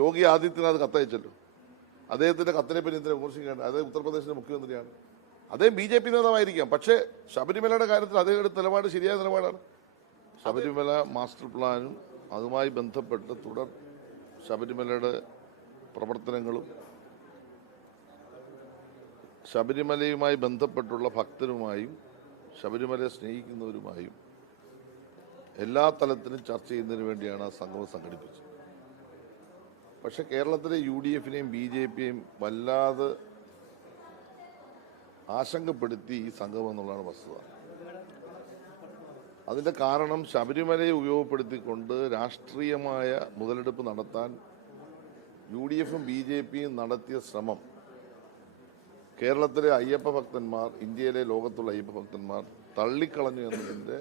യോഗി ആദിത്യനാഥ് കത്തയച്ചല്ലോ. അദ്ദേഹത്തിന്റെ കത്തിനെ പറ്റി എന്തിനാ വിമർശിക്കേണ്ടത്? അദ്ദേഹം ഉത്തർപ്രദേശിന്റെ മുഖ്യമന്ത്രിയാണ്, അദ്ദേഹം BJP നേതാവായിരിക്കാം. പക്ഷേ ശബരിമലയുടെ കാര്യത്തിൽ അദ്ദേഹത്തിന്റെ നിലപാട് ശരിയായ നിലപാടാണ്. ശബരിമല മാസ്റ്റർ പ്ലാനും അതുമായി ബന്ധപ്പെട്ട് തുടർ ശബരിമലയുടെ പ്രവർത്തനങ്ങളും ശബരിമലയുമായി ബന്ധപ്പെട്ടുള്ള ഭക്തരുമായും ശബരിമലയെ സ്നേഹിക്കുന്നവരുമായും എല്ലാ തലത്തിലും ചർച്ച ചെയ്യുന്നതിന് വേണ്ടിയാണ് ആ സംഗമം സംഘടിപ്പിച്ചത്. പക്ഷെ കേരളത്തിലെ UDFനെയും BJPയെയും വല്ലാതെ ആശങ്കപ്പെടുത്തി ഈ സംഗമം എന്നുള്ളതാണ് വസ്തുത. അതിൻ്റെ കാരണം ശബരിമലയെ ഉപയോഗപ്പെടുത്തിക്കൊണ്ട് രാഷ്ട്രീയമായ മുതലെടുപ്പ് നടത്താൻ UDFും BJPയും നടത്തിയ ശ്രമം കേരളത്തിലെ അയ്യപ്പ ഭക്തന്മാർ, ഇന്ത്യയിലെ ലോകത്തുള്ള അയ്യപ്പ ഭക്തന്മാർ തള്ളിക്കളഞ്ഞു എന്നതിൻ്റെ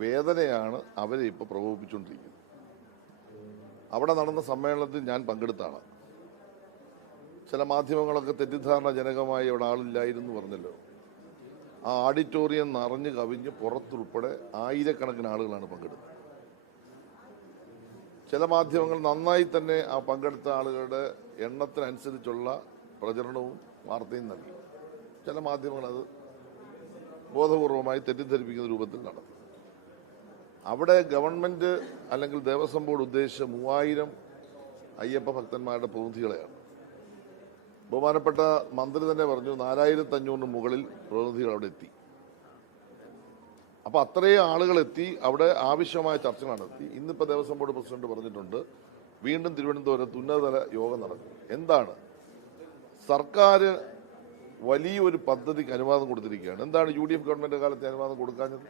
വേദനയാണ് അവരെ ഇപ്പോൾ പ്രകോപിപ്പിച്ചുകൊണ്ടിരിക്കുന്നത്. അവിടെ നടന്ന സമ്മേളനത്തിൽ ഞാൻ പങ്കെടുത്താണ്. ചില മാധ്യമങ്ങളൊക്കെ തെറ്റിദ്ധാരണജനകമായി അവിടെ ആളില്ലായിരുന്നു പറഞ്ഞല്ലോ. ആ ഓഡിറ്റോറിയം നിറഞ്ഞു കവിഞ്ഞ് പുറത്തുൾപ്പെടെ ആയിരക്കണക്കിന് ആളുകളാണ് പങ്കെടുത്തത്. ചില മാധ്യമങ്ങൾ നന്നായി തന്നെ ആ പങ്കെടുത്ത ആളുകളുടെ എണ്ണത്തിനനുസരിച്ചുള്ള പ്രചരണവും വാർത്തയും നൽകി. ചില മാധ്യമങ്ങൾ അത് ബോധപൂർവമായി തെറ്റിദ്ധരിപ്പിക്കുന്ന രൂപത്തിൽ നടന്നു. അവിടെ ഗവൺമെന്റ് അല്ലെങ്കിൽ ദേവസ്വം ബോർഡ് ഉദ്ദേശിച്ച 3000 അയ്യപ്പ ഭക്തന്മാരുടെ പ്രതിനിധികളെയാണ്. ബഹുമാനപ്പെട്ട മന്ത്രി തന്നെ പറഞ്ഞു 4500 മുകളിൽ പ്രതിനിധികൾ അവിടെ എത്തി. അപ്പൊ അത്രയും ആളുകൾ എത്തി, അവിടെ ആവശ്യമായ ചർച്ച നടത്തി. ഇന്നിപ്പോൾ ദേവസ്വം ബോർഡ് പ്രസിഡന്റ് പറഞ്ഞിട്ടുണ്ട് വീണ്ടും തിരുവനന്തപുരത്ത് ഉന്നതതല യോഗം നടക്കും. എന്താണ്? സർക്കാർ വലിയൊരു പദ്ധതിക്ക് അനുവാദം കൊടുത്തിരിക്കുകയാണ്. എന്താണ് UDF ഗവൺമെന്റ് കാലത്തെ അനുവാദം കൊടുക്കാഞ്ഞത്?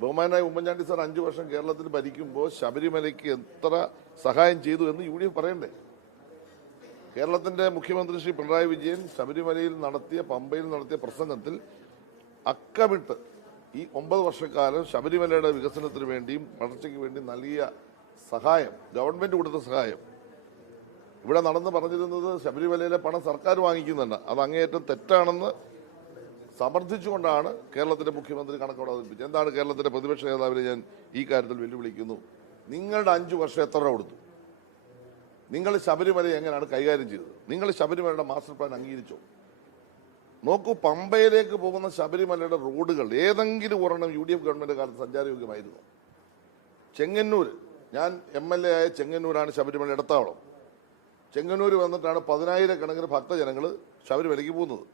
ബഹുമാനായ ഉമ്മൻചാണ്ടി സാർ 5 വർഷം കേരളത്തിൽ ഭരിക്കുമ്പോൾ ശബരിമലയ്ക്ക് എത്ര സഹായം ചെയ്തു എന്ന് UDF പറയണ്ടേ? കേരളത്തിന്റെ മുഖ്യമന്ത്രി ശ്രീ പിണറായി വിജയൻ ശബരിമലയിൽ നടത്തിയ, പമ്പയിൽ നടത്തിയ പ്രസംഗത്തിൽ അക്കമിട്ട് ഈ 9 വർഷക്കാലം ശബരിമലയുടെ വികസനത്തിന് വേണ്ടിയും വളർച്ചയ്ക്ക് വേണ്ടിയും നൽകിയ സഹായം, ഗവൺമെന്റ് കൊടുത്ത സഹായം ഇവിടെ നടന്ന് പറഞ്ഞിരുന്നത് ശബരിമലയിലെ പണം സർക്കാർ വാങ്ങിക്കുന്നുണ്ട്. അത് അങ്ങേയറ്റം തെറ്റാണെന്ന് സമർത്ഥിച്ചുകൊണ്ടാണ് കേരളത്തിന്റെ മുഖ്യമന്ത്രി കണക്കോടെ അവതരിപ്പിച്ചത്. എന്താണ് കേരളത്തിന്റെ പ്രതിപക്ഷ നേതാവിനെ ഞാൻ ഈ കാര്യത്തിൽ വെല്ലുവിളിക്കുന്നു. നിങ്ങളുടെ 5 വർഷം എത്ര കൊടുത്തു? നിങ്ങൾ ശബരിമലയെ എങ്ങനെയാണ് കൈകാര്യം ചെയ്തത്? നിങ്ങൾ ശബരിമലയുടെ മാസ്റ്റർ പ്ലാൻ അംഗീകരിച്ചോ? നോക്കൂ, പമ്പയിലേക്ക് പോകുന്ന ശബരിമലയുടെ റോഡുകൾ ഏതെങ്കിലും ഒരെണ്ണം UDF ഗവൺമെന്റ് കാലത്ത് സഞ്ചാരയോഗ്യമായിരുന്നു? ചെങ്ങന്നൂർ, ഞാൻ MLA ആയ ചെങ്ങന്നൂരാണ് ശബരിമല ഇടത്താവളം. ചെങ്ങന്നൂർ വന്നിട്ടാണ് 10,000 കണക്കിന് ഭക്തജനങ്ങൾ ശബരിമലയ്ക്ക് പോകുന്നത്.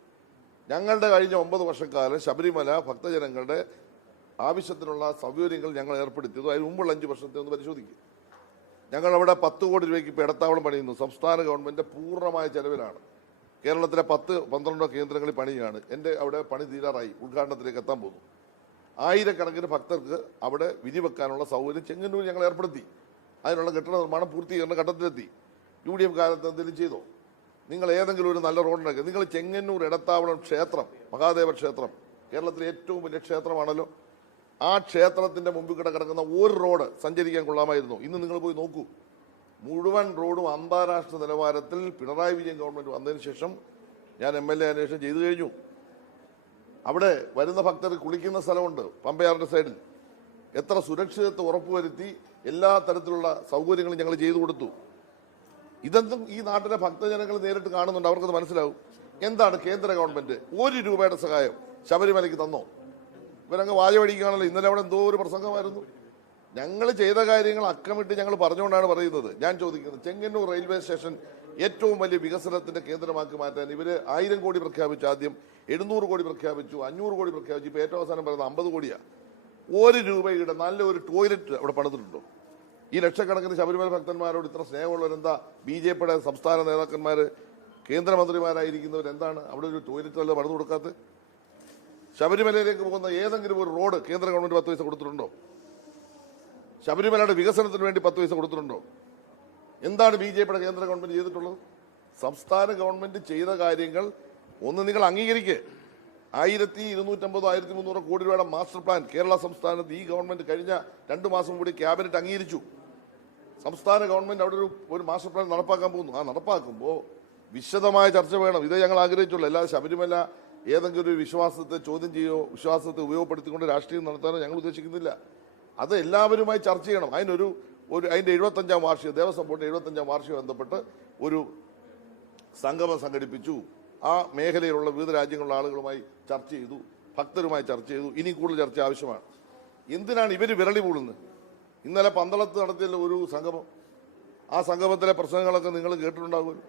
ഞങ്ങളുടെ കഴിഞ്ഞ 9 വർഷക്കാലം ശബരിമല ഭക്തജനങ്ങളുടെ ആവശ്യത്തിനുള്ള സൗകര്യങ്ങൾ ഞങ്ങൾ ഏർപ്പെടുത്തിയതും അതിന് മുമ്പുള്ള 5 വർഷത്തെ ഒന്ന് പരിശോധിക്കും. ഞങ്ങളവിടെ 10 കോടി രൂപയ്ക്ക് ഇപ്പോൾ ഇടത്താവളം പണിയുന്നു. സംസ്ഥാന ഗവൺമെന്റ് പൂർണ്ണമായ ചെലവിലാണ്. കേരളത്തിലെ 10-12 കേന്ദ്രങ്ങളിൽ പണിയാണ്. എൻ്റെ അവിടെ പണി തീരാറായി, ഉദ്ഘാടനത്തിലേക്ക് എത്താൻ പോകുന്നു. ആയിരക്കണക്കിന് ഭക്തർക്ക് അവിടെ വിരിവെക്കാനുള്ള സൗകര്യം ചെങ്ങന്നൂർ ഞങ്ങൾ ഏർപ്പെടുത്തി. അതിനുള്ള കെട്ടിട നിർമ്മാണം പൂർത്തീകരണ ഘട്ടത്തിലെത്തി. UDF കാലത്ത് എന്തെങ്കിലും ചെയ്തോ? നിങ്ങൾ ഏതെങ്കിലും ഒരു നല്ല റോഡുണ്ടാക്കുക. നിങ്ങൾ ചെങ്ങന്നൂർ ഇടത്താവളം ക്ഷേത്രം, മഹാദേവ ക്ഷേത്രം കേരളത്തിലെ ഏറ്റവും വലിയ ക്ഷേത്രമാണല്ലോ. ആ ക്ഷേത്രത്തിന്റെ മുമ്പിൽ കിടക്കുന്ന ഒരു റോഡ് സഞ്ചരിക്കാൻ കൊള്ളാമായിരുന്നു. ഇന്ന് നിങ്ങൾ പോയി നോക്കൂ, മുഴുവൻ റോഡും അന്താരാഷ്ട്ര നിലവാരത്തിൽ പിണറായി വിജയൻ ഗവൺമെന്റ് വന്നതിന് ശേഷം ഞാൻ MLA അന്വേഷണം ചെയ്തു കഴിഞ്ഞു. അവിടെ വരുന്ന ഭക്തർ കുളിക്കുന്ന സ്ഥലമുണ്ട് പമ്പയാറിന്റെ സൈഡിൽ. എത്ര സുരക്ഷിതത്വം ഉറപ്പുവരുത്തി എല്ലാ തരത്തിലുള്ള സൗകര്യങ്ങളും ഞങ്ങൾ ചെയ്തു കൊടുത്തു. ഇതെന്തും ഈ നാട്ടിലെ ഭക്തജനങ്ങൾ നേരിട്ട് കാണുന്നുണ്ട്, അവർക്കത് മനസ്സിലാവും. എന്താണ് കേന്ദ്ര ഗവൺമെന്റ് 1 രൂപയുടെ സഹായം ശബരിമലയ്ക്ക് തന്നോ? ഇവരങ്ങ് വാചപടിക്കുകയാണല്ലോ. ഇന്നലെ അവിടെ എന്തോ ഒരു പ്രസംഗമായിരുന്നു. ഞങ്ങൾ ചെയ്ത കാര്യങ്ങൾ അക്കമിട്ട് ഞങ്ങൾ പറഞ്ഞുകൊണ്ടാണ് പറയുന്നത്. ഞാൻ ചോദിക്കുന്നത്, ചെങ്ങന്നൂർ റെയിൽവേ സ്റ്റേഷൻ ഏറ്റവും വലിയ വികസനത്തിന്റെ കേന്ദ്രമാക്കി മാറ്റാൻ ഇവര് 1000 കോടി പ്രഖ്യാപിച്ചു. ആദ്യം 700 കോടി പ്രഖ്യാപിച്ചു, 500 കോടി പ്രഖ്യാപിച്ചു, ഇപ്പൊ ഏറ്റവും അവസാനം പറയുന്നത് 50 കോടിയാണ്. 1 രൂപയുടെ നല്ലൊരു ടോയ്ലറ്റ് അവിടെ പണിതിട്ടുണ്ടോ? ഈ ലക്ഷക്കണക്കിന് ശബരിമല ഭക്തന്മാരോട് ഇത്ര സ്നേഹമുള്ളവരെന്താ? BJPയുടെ സംസ്ഥാന നേതാക്കന്മാർ, കേന്ദ്രമന്ത്രിമാരായിരിക്കുന്നവരെന്താണ് അവിടെ ഒരു ടോയ്ലറ്റ് വല്ല പണിത് കൊടുക്കാത്തത്? ശബരിമലയിലേക്ക് പോകുന്ന ഏതെങ്കിലും ഒരു റോഡ് കേന്ദ്ര ഗവൺമെന്റ് 10 പൈസ കൊടുത്തിട്ടുണ്ടോ? ശബരിമലയുടെ വികസനത്തിന് വേണ്ടി 10 പൈസ കൊടുത്തിട്ടുണ്ടോ? എന്താണ് BJPയുടെ കേന്ദ്ര ഗവൺമെന്റ് ചെയ്തിട്ടുള്ളത്? സംസ്ഥാന ഗവൺമെന്റ് ചെയ്ത കാര്യങ്ങൾ ഒന്ന് നിങ്ങൾ അംഗീകരിക്കുക. 1250 1300 കോടി രൂപയുടെ മാസ്റ്റർ പ്ലാൻ കേരള സംസ്ഥാനത്ത് ഈ ഗവൺമെന്റ് കഴിഞ്ഞ 2 മാസം കൂടി ക്യാബിനറ്റ് അംഗീകരിച്ചു. സംസ്ഥാന ഗവൺമെന്റ് അവിടെ ഒരു മാസ്റ്റർ പ്ലാൻ നടപ്പാക്കാൻ പോകുന്നു. ആ നടപ്പാക്കുമ്പോൾ വിശദമായ ചർച്ച വേണം. ഇതേ ഞങ്ങൾ ആഗ്രഹിച്ചുള്ളൂ. അല്ലാതെ ശബരിമല ഏതെങ്കിലും ഒരു വിശ്വാസത്തെ ചോദ്യം ചെയ്യുകയോ വിശ്വാസത്തെ ഉപയോഗപ്പെടുത്തിക്കൊണ്ട് രാഷ്ട്രീയം നടത്താനോ ഞങ്ങൾ ഉദ്ദേശിക്കുന്നില്ല. അത് എല്ലാവരുമായി ചർച്ച ചെയ്യണം. അതിനൊരു അതിൻ്റെ 75-ാം വാർഷികം, ദേവസ്വം ബോർഡിൻ്റെ 75-ാം വാർഷികം ബന്ധപ്പെട്ട് ഒരു സംഗമം സംഘടിപ്പിച്ചു. ആ മേഖലയിലുള്ള വിവിധ രാജ്യങ്ങളിലുള്ള ആളുകളുമായി ചർച്ച ചെയ്തു, ഭക്തരുമായി ചർച്ച ചെയ്തു. ഇനി കൂടുതൽ ചർച്ച ആവശ്യമാണ്. എന്തിനാണ് ഇവർ വിരളി പൂളുന്നത്? ഇന്നലെ പന്തളത്ത് നടത്തിയ ഒരു സംഗമം, ആ സംഗമത്തിലെ പ്രസംഗങ്ങളൊക്കെ നിങ്ങൾ കേട്ടിട്ടുണ്ടാകുമല്ലോ.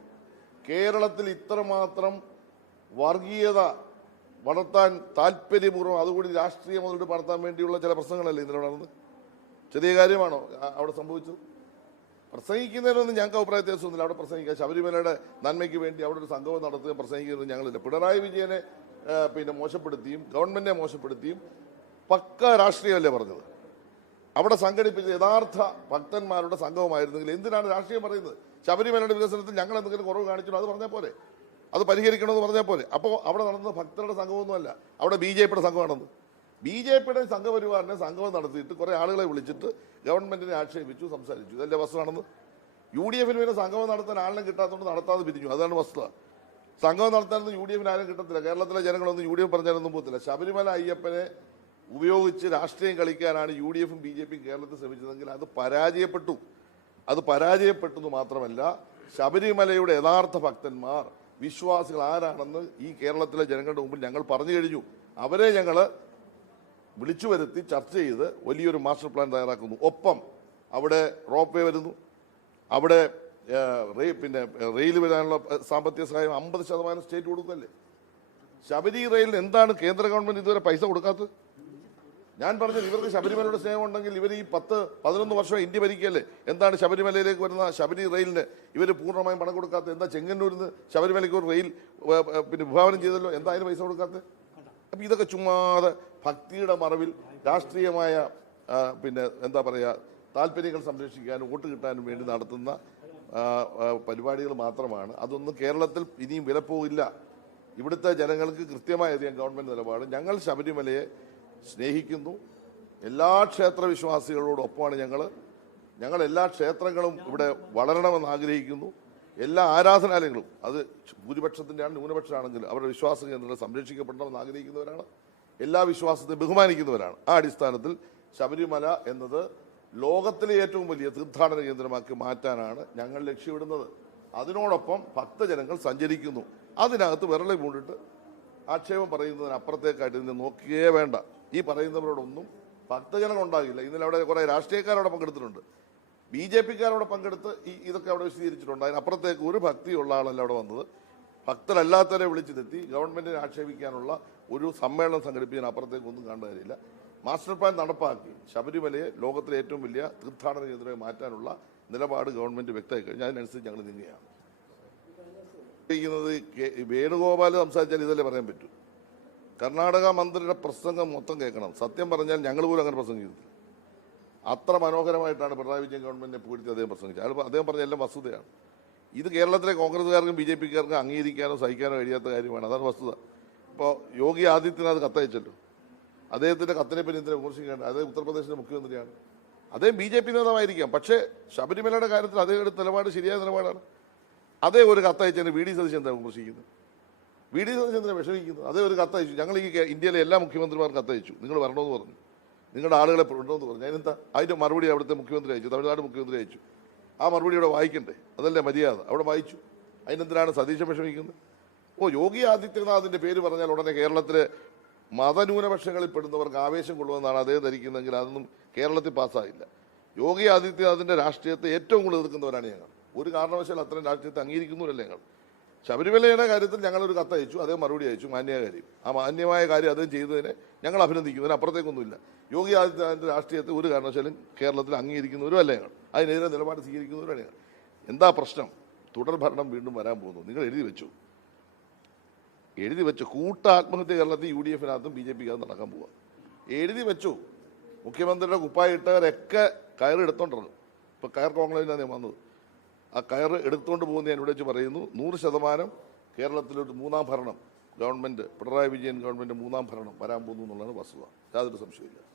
കേരളത്തിൽ ഇത്രമാത്രം വർഗീയത വളർത്താൻ താല്പര്യപൂർവ്വം, അതുകൂടി രാഷ്ട്രീയ മുതലെടുപ്പ് നടത്താൻ വേണ്ടിയുള്ള ചില പ്രസംഗങ്ങളല്ലേ ഇന്നലെ നടന്നത്? ചെറിയ കാര്യമാണോ അവിടെ സംഭവിച്ചത്? പ്രസംഗിക്കുന്നതിനൊന്നും ഞങ്ങൾക്ക് അഭിപ്രായ വ്യത്യാസമൊന്നുമില്ല. അവിടെ പ്രസംഗിക്കുക, ശബരിമലയുടെ നന്മയ്ക്ക് വേണ്ടി അവിടെ ഒരു സംഗമം നടത്തുകയും പ്രസംഗിക്കുന്നത് ഞങ്ങളില്ല. പിണറായി വിജയനെ മോശപ്പെടുത്തിയും ഗവൺമെന്റിനെ മോശപ്പെടുത്തിയും പക്ക രാഷ്ട്രീയമല്ലേ പറഞ്ഞത്. അവിടെ സംഘടിപ്പിച്ച യഥാർത്ഥ ഭക്തന്മാരുടെ സംഗമമായിരുന്നെങ്കിൽ എന്തിനാണ് രാഷ്ട്രീയം പറയുന്നത്? ശബരിമലയുടെ വികസനത്തിൽ ഞങ്ങൾ എന്തെങ്കിലും കുറവ് കാണിച്ചോ അത് പറഞ്ഞാൽ പോലെ, അത് പരിഹരിക്കണമെന്ന് പറഞ്ഞാൽ പോലെ. അപ്പോൾ അവിടെ നടന്നത് ഭക്തരുടെ സംഗമമൊന്നുമല്ല, അവിടെ BJPയുടെ സംഘമാണെന്ന്. BJPയുടെ സംഘപരിവാറിനെ സംഗമം നടത്തിയിട്ട് കുറേ ആളുകളെ വിളിച്ചിട്ട് ഗവൺമെന്റിനെ ആക്ഷേപിച്ചു, സംസാരിച്ചു. ഇതല്ലേ വസ്തുതാണെന്ന്. UDFന് പിന്നെ സംഗമം നടത്താൻ ആളിനെ കിട്ടാത്തതുകൊണ്ട് നടത്താതെ പിരിഞ്ഞു. അതാണ് വസ്തുത. സംഗമം നടത്താനൊന്നും UDFന് ആരും കിട്ടത്തില്ല. കേരളത്തിലെ ജനങ്ങളൊന്നും UDF പറഞ്ഞാലൊന്നും പോകത്തില്ല. ശബരിമല അയ്യപ്പനെ ഉപയോഗിച്ച് രാഷ്ട്രീയം കളിക്കാനാണ് UDFും BJPയും കേരളത്തിൽ ശ്രമിച്ചതെങ്കിൽ അത് പരാജയപ്പെട്ടു. അത് പരാജയപ്പെട്ടെന്ന് മാത്രമല്ല, ശബരിമലയുടെ യഥാർത്ഥ ഭക്തന്മാർ, വിശ്വാസികൾ ആരാണെന്ന് ഈ കേരളത്തിലെ ജനങ്ങളുടെ മുമ്പിൽ ഞങ്ങൾ പറഞ്ഞു കഴിഞ്ഞു. അവരെ ഞങ്ങൾ വിളിച്ചു വരുത്തി ചർച്ച ചെയ്ത് വലിയൊരു മാസ്റ്റർ പ്ലാൻ തയ്യാറാക്കുന്നു. ഒപ്പം അവിടെ റോപ്പ് വേ വരുന്നു, അവിടെ റെയിൽ വരാനുള്ള സാമ്പത്തിക സഹായം 50% സ്റ്റേറ്റ് കൊടുക്കല്ലേ. ശബരി റെയിലിന് എന്താണ് കേന്ദ്ര ഗവൺമെന്റ് ഇതുവരെ പൈസ കൊടുക്കാത്തത്? ഞാൻ പറഞ്ഞത് ഇവർക്ക് ശബരിമലയുടെ സ്നേഹം ഉണ്ടെങ്കിൽ ഇവർ ഈ 10-11 വർഷം ഇന്ത്യ ഭരിക്കല്ലേ. എന്താണ് ശബരിമലയിലേക്ക് വരുന്ന ശബരി റെയിലിന് ഇവർ പൂർണ്ണമായും പണം കൊടുക്കാത്തത്? എന്താ ചെങ്ങന്നൂരിൽ നിന്ന് ശബരിമലയ്ക്ക് ഒരു റെയിൽ വിഭാവനം ചെയ്തല്ലോ, എന്താ അതിന് പൈസ കൊടുക്കാത്തത്? അപ്പം ഇതൊക്കെ ചുമ്മാതെ ഭക്തിയുടെ മറവിൽ രാഷ്ട്രീയമായ എന്താ പറയുക, താല്പര്യങ്ങൾ സംരക്ഷിക്കാനും വോട്ട് കിട്ടാനും വേണ്ടി നടത്തുന്ന പരിപാടികൾ മാത്രമാണ്. അതൊന്നും കേരളത്തിൽ ഇനിയും വിലപ്പോവില്ല. ഇവിടുത്തെ ജനങ്ങൾക്ക് കൃത്യമായി അറിയാം ഗവൺമെന്റ് നിലപാട്. ഞങ്ങൾ ശബരിമലയെ സ്നേഹിക്കുന്നു. എല്ലാ ക്ഷേത്ര വിശ്വാസികളോടൊപ്പമാണ് ഞങ്ങൾ എല്ലാ ക്ഷേത്രങ്ങളും ഇവിടെ വളരണമെന്ന് ആഗ്രഹിക്കുന്നു. എല്ലാ ആരാധനാലയങ്ങളും, അത് ഭൂരിപക്ഷത്തിൻ്റെ ആണ് ന്യൂനപക്ഷമാണെങ്കിലും അവരുടെ വിശ്വാസ കേന്ദ്രങ്ങൾ സംരക്ഷിക്കപ്പെടണമെന്ന് ആഗ്രഹിക്കുന്നവരാണ്. എല്ലാ വിശ്വാസത്തെയും ബഹുമാനിക്കുന്നവരാണ്. ആ അടിസ്ഥാനത്തിൽ ശബരിമല എന്നത് ലോകത്തിലെ ഏറ്റവും വലിയ തീർത്ഥാടന കേന്ദ്രമാക്കി മാറ്റാനാണ് ഞങ്ങൾ ലക്ഷ്യമിടുന്നത്. അതിനോടൊപ്പം ഭക്തജനങ്ങൾ സഞ്ചരിക്കുന്നു. അതിനകത്ത് വിരളി മൂണ്ടിട്ട് ആക്ഷേപം പറയുന്നതിനപ്പുറത്തേക്കായിട്ട് ഇതിനെ നോക്കുകയേ വേണ്ട. ഈ പറയുന്നവരോടൊന്നും ഭക്തജനം ഉണ്ടാകില്ല. ഇന്നലെ അവിടെ കുറേ രാഷ്ട്രീയക്കാരവിടെ പങ്കെടുത്തിട്ടുണ്ട്, BJPക്കാരവിടെ പങ്കെടുത്ത് ഇതൊക്കെ അവിടെ വിശദീകരിച്ചിട്ടുണ്ട്. അതിനപ്പുറത്തേക്ക് ഒരു ഭക്തിയുള്ള ആളല്ല അവിടെ വന്നത്. ഭക്തരല്ലാത്തവരെ വിളിച്ചിരുത്തി ഗവൺമെന്റിനെ ആക്ഷേപിക്കാനുള്ള ഒരു സമ്മേളനം സംഘടിപ്പിക്കാൻ അപ്പുറത്തേക്ക് ഒന്നും കാണേണ്ട കാര്യമില്ല. മാസ്റ്റർ പ്ലാൻ നടപ്പാക്കി ശബരിമലയെ ലോകത്തിലെ ഏറ്റവും വലിയ തീർത്ഥാടന കേന്ദ്രമായി മാറ്റാനുള്ള നിലപാട് ഗവൺമെന്റ് വ്യക്തമായി കഴിഞ്ഞാൽ അതിനനുസരിച്ച് ഞങ്ങൾ നീങ്ങുകയാണ്. വേണുഗോപാൽ സംസാരിച്ചാൽ ഇതല്ലേ പറയാൻ പറ്റൂ. കർണാടക മന്ത്രിയുടെ പ്രസംഗം മൊത്തം കേൾക്കണം. സത്യം പറഞ്ഞാൽ ഞങ്ങൾ പോലും അങ്ങനെ പ്രസംഗിച്ചിട്ടില്ല. അത്ര മനോഹരമായിട്ടാണ് പിണറായി വിജയൻ ഗവൺമെന്റിനെ പൂഴ്ത്തി അദ്ദേഹം പ്രസംഗിച്ചത്. അദ്ദേഹം പറഞ്ഞ എല്ലാം വസ്തുതയാണ്. ഇത് കേരളത്തിലെ കോൺഗ്രസ്സുകാർക്കും BJPക്കാർക്കും അംഗീകരിക്കാനോ സഹിക്കാനോ കഴിയാത്ത കാര്യമാണ്. അതാണ് വസ്തുത. ഇപ്പോൾ യോഗി ആദിത്യനാഥ് കത്തയച്ചല്ലോ. അദ്ദേഹത്തിന്റെ കത്തിനെ പറ്റി എന്തിനാ വിമർശിക്കേണ്ടത്? അദ്ദേഹം ഉത്തർപ്രദേശിന്റെ മുഖ്യമന്ത്രിയാണ്. അദ്ദേഹം BJP നേതാവായിരിക്കാം, പക്ഷേ ശബരിമലയുടെ കാര്യത്തിൽ അദ്ദേഹം എടുത്ത നിലപാട് ശരിയായ നിലപാടാണ്. അതേ ഒരു കത്തയച്ചതിന് VD സതീശൻ എന്താ വിമർശിക്കുന്നത്? VD സതീശൻ എന്തിനാ വിഷമിക്കുന്നത്? അതേ ഒരു കത്തയച്ചു. ഞങ്ങൾ ഈ ഇന്ത്യയിലെ എല്ലാ മുഖ്യമന്ത്രിമാർക്കും കത്തയച്ചു, നിങ്ങൾ വരണമെന്ന് പറഞ്ഞു, നിങ്ങളുടെ ആളുകളെ ഉണ്ടോന്ന് പറഞ്ഞു. അതിനെന്താ അതിന്റെ മറുപടി അവിടുത്തെ മുഖ്യമന്ത്രി അയച്ചു, തമിഴ്നാട് മുഖ്യമന്ത്രി അയച്ചു. ആ മറുപടി അവിടെ വായിക്കണ്ടേ? അതല്ലേ മര്യാദ? അവിടെ വായിച്ചു. അതിനെന്തിനാണ് സതീശൻ വിഷമിക്കുന്നത്? യോഗി ആദിത്യനാഥിന്റെ പേര് പറഞ്ഞാൽ ഉടനെ കേരളത്തിലെ മതന്യൂനപക്ഷങ്ങളിൽ പെടുന്നവർക്ക് ആവേശം കൊള്ളുമെന്നാണ് അദ്ദേഹം ധരിക്കുന്നതെങ്കിൽ അതൊന്നും കേരളത്തിൽ പാസ്സായില്ല. യോഗി ആദിത്യനാഥിന്റെ രാഷ്ട്രീയത്തെ ഏറ്റവും കൂടുതൽ എതിർക്കുന്നവരാണ് ഞങ്ങൾ. ഒരു കാരണവശാലും അത്രയും രാഷ്ട്രീയത്തെ അംഗീകരിക്കുന്നില്ല ഞങ്ങൾ. ശബരിമലയുടെ കാര്യത്തിൽ ഞങ്ങളൊരു കത്തയച്ചു, അദ്ദേഹം മറുപടി അയച്ചു, മാന്യമായ കാര്യം. ആ മാന്യമായ കാര്യം അദ്ദേഹം ചെയ്തതിനെ ഞങ്ങൾ അഭിനന്ദിക്കുന്നതിന് അപ്പുറത്തേക്കൊന്നുമില്ല. യോഗി ആദിത്യനാഥിന്റെ രാഷ്ട്രീയത്തെ ഒരു കാരണവശാലും കേരളത്തിൽ അംഗീകരിക്കുന്നവരും അല്ല ഞങ്ങൾ. അതിനെതിരെ നിലപാട് സ്വീകരിക്കുന്നവരാണ് ഞങ്ങൾ. എന്താ പ്രശ്നം? തുടർ ഭരണം വീണ്ടും വരാൻ പോകുന്നു. നിങ്ങൾ എഴുതി വെച്ചു കൂട്ട ആത്മഹത്യ കേരളത്തിൽ UDFനകത്തും BJPക്കകത്തും നടക്കാൻ പോവുക. എഴുതി വെച്ചു. മുഖ്യമന്ത്രിയുടെ കുപ്പായിട്ടവരൊക്കെ കയറ് എടുത്തോണ്ടിരുന്നു. ഇപ്പൊ കയർ കോൺക്ലേവിനാണ് ഞാൻ വന്നത്. ആ കയറ് എടുത്തുകൊണ്ട് പോകുന്ന ഞാൻ ഇവിടെ വെച്ച് പറയുന്നു, 100% കേരളത്തിലൊരു മൂന്നാം ഭരണം ഗവൺമെന്റ്, പിണറായി വിജയൻ ഗവൺമെന്റ് മൂന്നാം ഭരണം വരാൻ പോകുന്നു എന്നുള്ളതാണ് വസ്തുത. യാതൊരു സംശയമില്ല.